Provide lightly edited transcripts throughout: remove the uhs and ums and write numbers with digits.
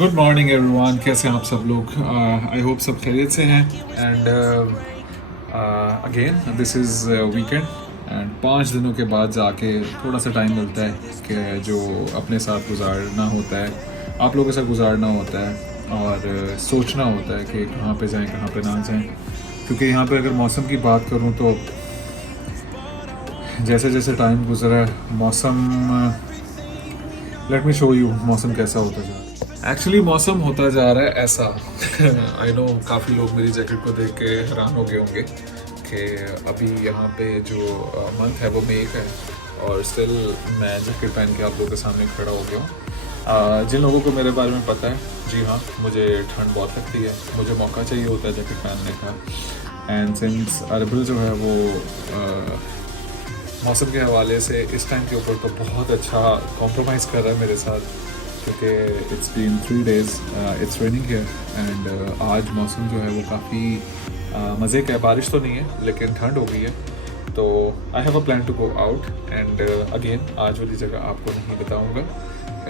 Good morning everyone, कैसे हैं आप सब लोग? आई होप सब खैरियत से हैं। And again this is weekend and 5 दिनों के बाद जाके थोड़ा सा टाइम मिलता है कि जो अपने साथ गुजारना होता है, आप लोगों के साथ गुजारना होता है और सोचना होता है कि कहाँ पे जाएं कहाँ पे ना जाएं। क्योंकि यहाँ पे अगर मौसम की बात करूँ तो जैसे जैसे टाइम गुजरा है मौसम, लेट मी शो यू मौसम कैसा होता जा रहा है। एक्चुअली मौसम होता जा रहा है ऐसा आई नो काफ़ी लोग मेरी जैकेट को देख के हैरान हो गए होंगे कि अभी यहाँ पे जो मंथ है वो मई का है और स्टिल मैं जैकेट पहन के आप लोगों के सामने खड़ा हो गया हूँ। जिन लोगों को मेरे बारे में पता है, जी हाँ, मुझे ठंड बहुत लगती है, मुझे मौका चाहिए होता है जैकेट पहनने का। एंड सिंस अरबल जो है वो मौसम के हवाले से इस टाइम के ऊपर तो बहुत अच्छा कॉम्प्रोमाइज़ कर रहा है मेरे साथ, क्योंकि it's been 3 days it's raining here and आज मौसम जो है वो काफ़ी मज़े का है। बारिश तो नहीं है लेकिन ठंड हो गई है, तो I have a plan to go out and again आज वाली जगह आपको नहीं बताऊँगा,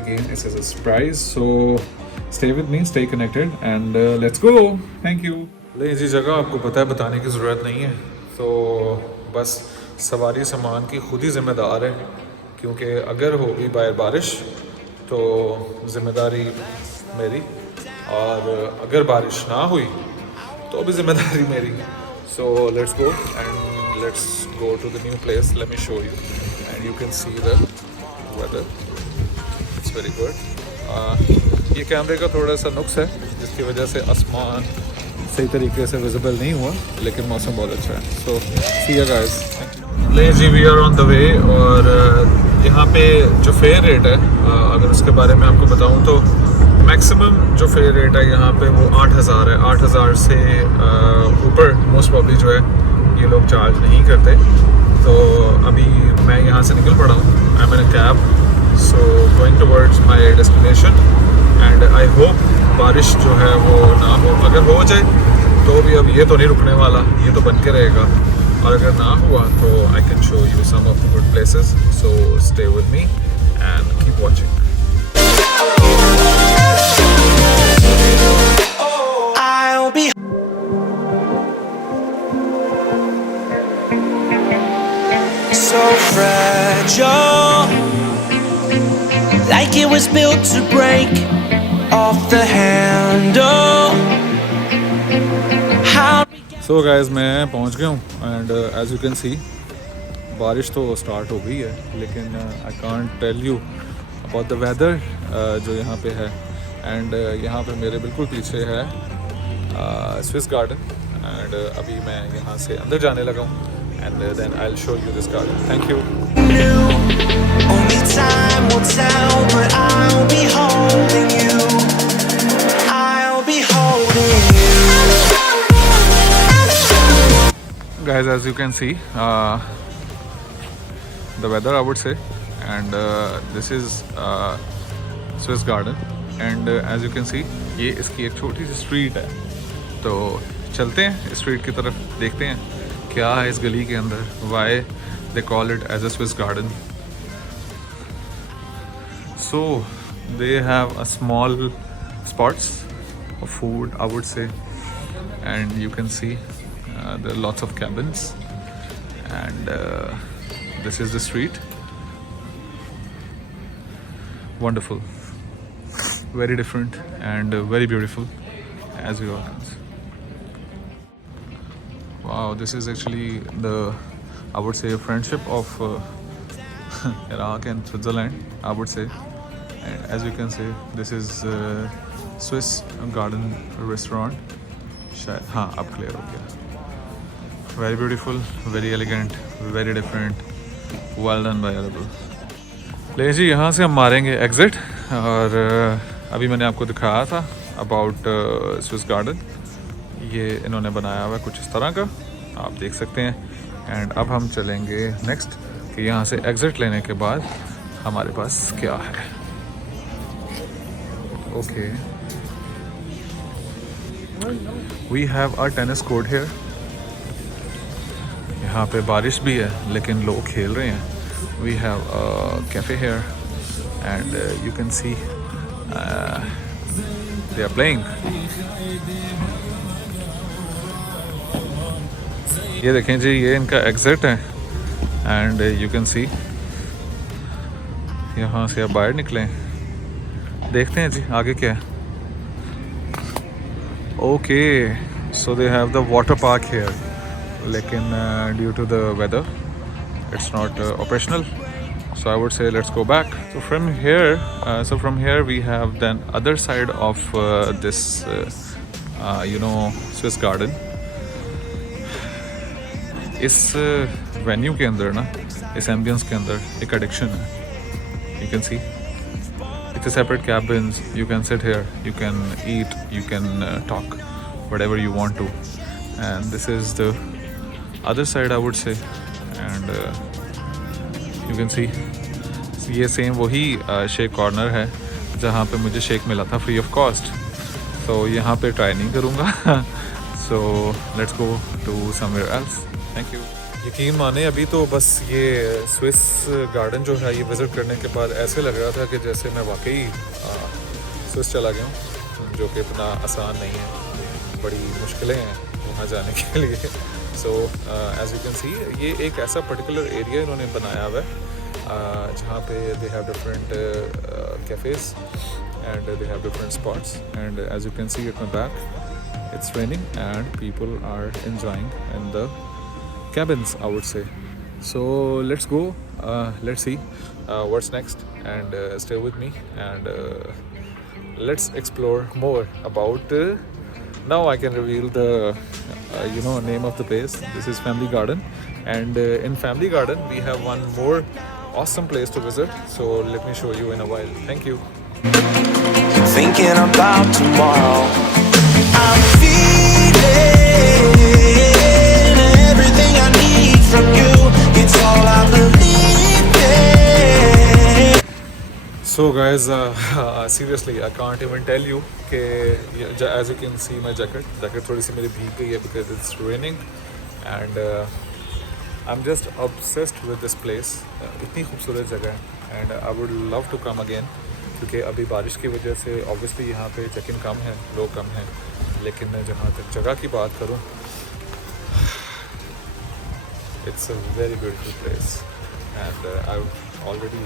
again it's a surprise. So stay with me, stay connected and let's go. Thank you. लेकिन जी जगह आपको पता है, बताने की ज़रूरत नहीं है, तो बस सवारी सामान की खुद ही ज़िम्मेदार है, क्योंकि अगर होगी बाहर बारिश तो ज़िम्मेदारी मेरी, और अगर बारिश ना हुई तो भी ज़िम्मेदारी मेरी। So let's go and let's go to the new place, let me show you and you can see the weather, it's very good. ये कैमरे का थोड़ा सा नुक्स है जिसकी वजह से आसमान सही तरीके से विजिबल नहीं हुआ, लेकिन मौसम बहुत अच्छा है। So see you guys. ले जी, we are on the way. और यहाँ पे जो फेयर रेट है, अगर उसके बारे में आपको बताऊँ तो मैक्सिमम जो फेयर रेट है यहाँ पे वो 8,000 है। 8,000 से ऊपर मोस्ट प्रॉब्ली जो है ये लोग चार्ज नहीं करते। तो अभी मैं यहाँ से निकल पड़ा हूँ, I am in a cab, so going towards my destination and I hope बारिश जो है वो ना हो। अगर हो जाए तो भी अब ये तो नहीं रुकने वाला, ये तो बन के रहेगा, और अगर ना हुआ तो I can show you some of the good places. So stay with me and keep watching. So fragile, like it was built to break off the handle. How so guys, मैं पहुंच गया हूँ and as you can see बारिश तो start हो गई है, लेकिन I can't tell you about the weather जो यहाँ पे है। एंड यहाँ पे मेरे बिल्कुल पीछे है स्विस गार्डन एंड अभी मैं यहाँ से अंदर जाने लगा हूँ and then I will show you this garden. Thank you. knew only time will tell, but I'll be holding you. I'll be holding you. Guys, as you can see the weather, I would say, and this is Swiss Garden and as you can see ये इसकी एक छोटी सी street है। तो चलते हैं street की तरफ, देखते हैं क्या है इस गली के अंदर, why they call it as a Swiss Garden. So they have a small spots of food, I would say, and you can see there are lots of cabins and this is the street. Wonderful, very different and very beautiful, as you all can see. Wow, this is actually the, I would say, a friendship of Iraq and Switzerland, I would say. And as you can see, this is Swiss Garden restaurant. शायद हाँ अब clear हो गया। Very beautiful, very elegant, very different, well done by Arabul. ले जी, यहाँ से हम मारेंगे एग्ज़िट और अभी मैंने आपको दिखाया था अबाउट स्विस गार्डन, ये इन्होंने बनाया हुआ है कुछ इस तरह का, आप देख सकते हैं। एंड अब हम चलेंगे नेक्स्ट कि यहाँ से एग्ज़िट लेने के बाद हमारे पास क्या है। Okay, we have a tennis court here. यहाँ पे बारिश भी है लेकिन लोग खेल रहे हैं। We have a cafe here and you can see They are playing. ये देखें जी, ये इनका एग्जिट है एंड यू कैन सी यहाँ से आप बाहर निकलें, देखते हैं जी आगे क्या है. Okay, so they have the water park here, लेकिन due to the weather it's not operational, so I would say let's go back. So from here we have then other side of this Swiss garden. इस venue के अंदर ना, इस ambience के अंदर एक addiction है. You can see it's a separate cabins, you can sit here, you can eat, you can talk whatever you want to, and this is the other side I would say. And you can see ये same वही shake corner है जहाँ पे मुझे shake मिला था free of cost. तो यहाँ पे ट्राई नहीं करूँगा. So let's go to somewhere else. Thank you. यकीन माने अभी तो बस ये स्विस गार्डन जो है ये विज़िट करने के बाद ऐसे लग रहा था कि जैसे मैं वाकई स्विस चला गया हूँ, जो कि इतना आसान नहीं है. बड़ी मुश्किलें हैं वहाँ जाने के लिए. So as you can see ये एक ऐसा पर्टिकुलर एरिया इन्होंने बनाया हुआ है जहाँ पे they have different cafes and they have different spots. And as you can see at my back it's raining and people are enjoying in the cabins, I would say. So let's go, let's see what's next, and stay with me, and let's explore more about now I can reveal the name of the place. This is Family Garden, and in Family Garden we have one more awesome place to visit, so let me show you in a while. Thank you. Thinking about tomorrow, I'm feeling everything I need from you. It's all I believe in. So guys, seriously I can't even tell you कि as you can see my jacket थोड़ी सी मेरी भीग गई है because it's raining, and I'm just obsessed with this place. इतनी खूबसूरत जगह है and I would love to come again, क्योंकि अभी बारिश की वजह से obviously यहाँ पे चेक इन कम है, लोग कम हैं. लेकिन जहाँ तक जगह की बात करूँ, it's a very beautiful place, and I already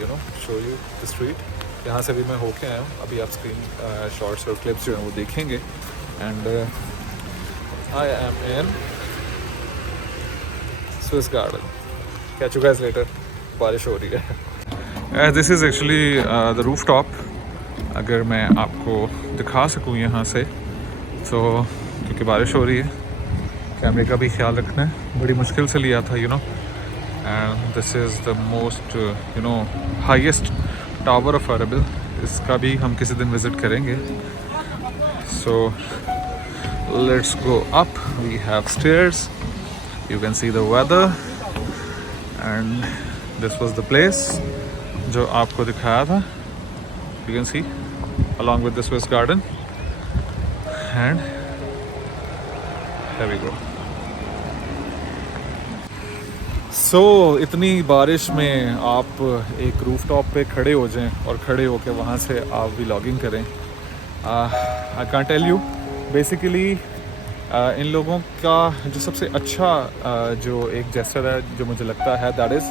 show you the street. यहाँ से भी मैं होके आया हूँ. अभी आप स्क्रीन शॉट्स और क्लिप्स जो हैं वो देखेंगे. And I am in Swiss Garden. Catch you guys later. बारिश हो रही है. This is actually the rooftop. अगर मैं आपको दिखा सकूँ यहाँ से, तो क्योंकि बारिश हो रही है कैमरे का भी ख्याल रखना है. बड़ी मुश्किल से लिया था and this is the most highest tower of अरेबिल. इसका भी हम किसी दिन विज़िट करेंगे. So let's go up. We have stairs. You can see the weather, and this was the place जो आपको दिखाया था. You can see along with the Swiss garden, and here we go. So इतनी बारिश में आप एक रूफटॉप पे खड़े हो जाएं और खड़े होकर वहाँ से आप व्लॉगिंग करें. I can't tell you. Basically इन लोगों का जो सबसे अच्छा जो एक जेस्चर है जो मुझे लगता है, दैट इज़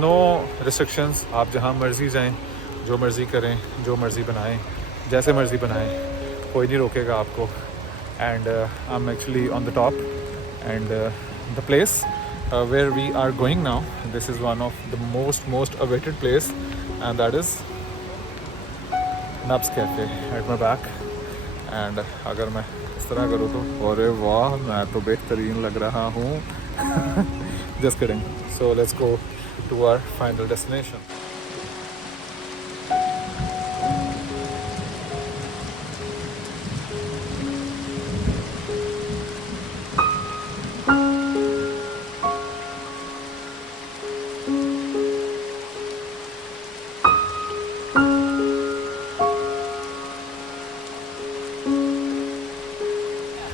नो रिस्ट्रिक्शंस. आप जहाँ मर्ज़ी जाएं, जो मर्ज़ी करें, जो मर्ज़ी बनाएं, जैसे मर्ज़ी बनाएं, कोई नहीं रोकेगा आपको. And I'm actually on the top, and the place where we are going now, this is one of the most awaited place, and that is Nubs Cafe at my back. And अगर मैं इस तरह करूँ तो अरे वाह, मैं तो बेहतरीन लग रहा हूँ. Just kidding. So let's go to our final destination.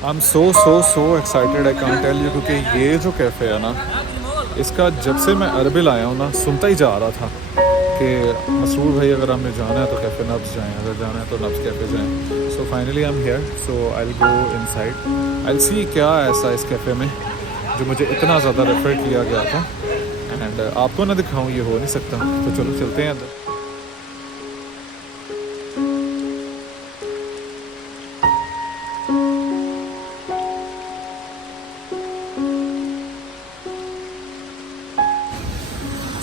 I'm so excited, I can't tell you, क्योंकि ये जो कैफ़े है ना, इसका जब से मैं अरबिल आया हूँ ना, सुनता ही जा रहा था. कि मसरूर भाई अगर हमने जाना है तो कैफ़े नब्स जाएं, अगर जाना है तो नब्स कैफ़े जाएं। So finally I am here, so I will go inside, I will see क्या ऐसा इस कैफ़े में जो मुझे इतना ज़्यादा रेफ़र किया गया था। एंड आपको ना दिखाऊं ये हो नहीं सकता, तो चलो चलते हैं अंदर।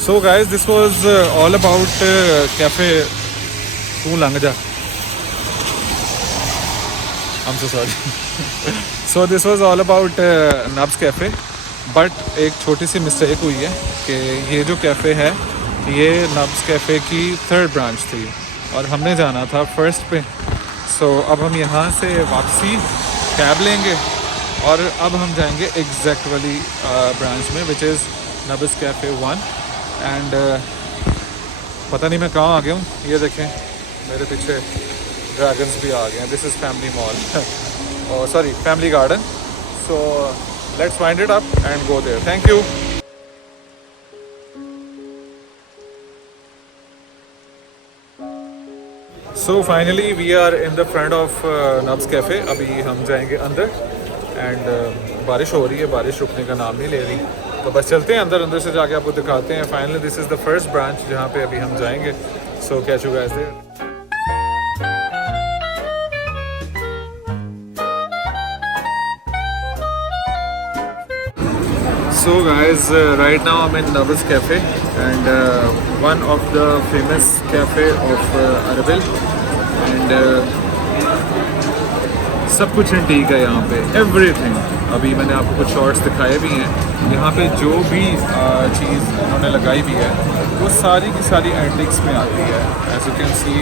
So guys, this was all about cafe. तू लंघ जा, I'm so sorry. So this was all about Nubs cafe, but एक छोटी सी मिस्टेक हुई है कि ये जो कैफ़े है ये नब्स कैफ़े की 3rd ब्रांच थी और हमने जाना था 1st पे। सो अब हम यहाँ से वापसी कैब लेंगे और अब हम जाएंगे एग्जैक्ट वाली ब्रांच में, विच इज़ नब्स कैफ़े 1। एंड पता नहीं मैं कहाँ आ गया हूँ, ये देखें मेरे पीछे ड्रैगन्स भी आ गए हैं। This is family mall, sorry family garden. So let's find it up and go there. Thank you. So finally we are in the front of Nubs cafe. अभी हम जाएंगे अंदर एंड बारिश हो रही है, बारिश रुकने का नाम नहीं ले रही, तो बस चलते हैं अंदर। अंदर से जाके आपको दिखाते हैं। Finally this is the first branch जहाँ पे अभी हम जाएंगे। So catch you guys there. So guys, right now I'm in Nabs Cafe and one of the famous cafe of Arabil and सब कुछ एंटीक है यहाँ पे, एवरीथिंग। अभी मैंने आपको कुछ शॉर्ट्स दिखाए भी हैं। यहाँ पे जो भी चीज़ उन्होंने लगाई भी है वो सारी की सारी एंटीक्स में आती है। As you can see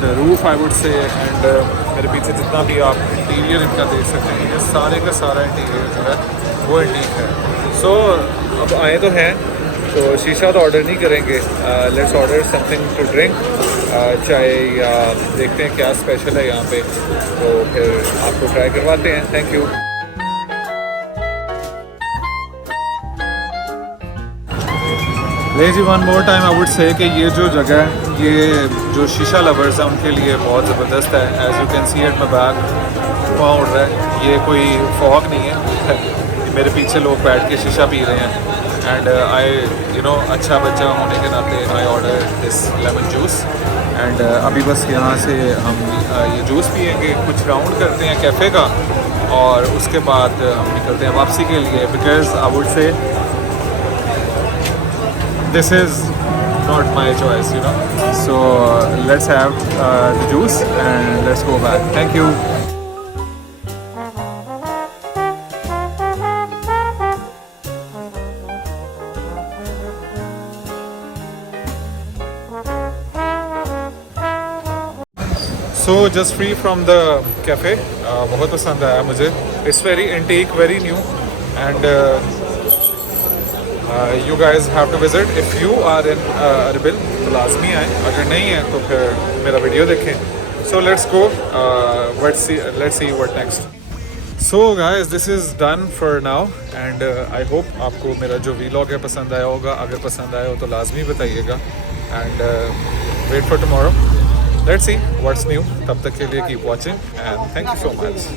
the roof I would say, and मेरे पीछे जितना भी आप इंटीरियर इनका देख सकते हैं, ये सारे का सारा इंटीरियर जो है वो एंटीक है। सो अब आए तो हैं, तो शीशा तो ऑर्डर नहीं करेंगे। Let's order something to drink, चाय या देखते हैं क्या स्पेशल है यहाँ पे, तो फिर आपको ट्राई करवाते हैं। Thank you. जी one more time I would say कि ये जो जगह है, ये जो शीशा लवर्स हैं उनके लिए बहुत ज़बरदस्त है। As you can see at my back वहाँ उड़ रहा है, ये कोई फॉग नहीं है। मेरे पीछे लोग बैठ के शीशा पी रहे हैं एंड आई यू नो अच्छा बच्चा होने के नाते I order this lemon juice and अभी बस यहाँ से हम ये जूस पियेंगे, कुछ राउंड करते हैं कैफ़े का और उसके बाद हम निकलते हैं वापसी के लिए। बिकॉज आई वुड से this is not my choice, you know. So let's have the juice and let's go back. Thank you. So just free from the cafe. बहुत पसंद आया मुझे. It's very antique, very new, and you guys have to visit if you are in Arabil, तो लाजमी आए, अगर नहीं है तो फिर मेरा वीडियो देखें। So let's go, let's see what next. So guys, this is done for now and I hope आपको मेरा जो vlog है पसंद आया होगा। अगर पसंद आया हो तो लाजमी बताइएगा and wait for tomorrow. Let's see what's new. तब तक के लिए keep watching and thank you so much.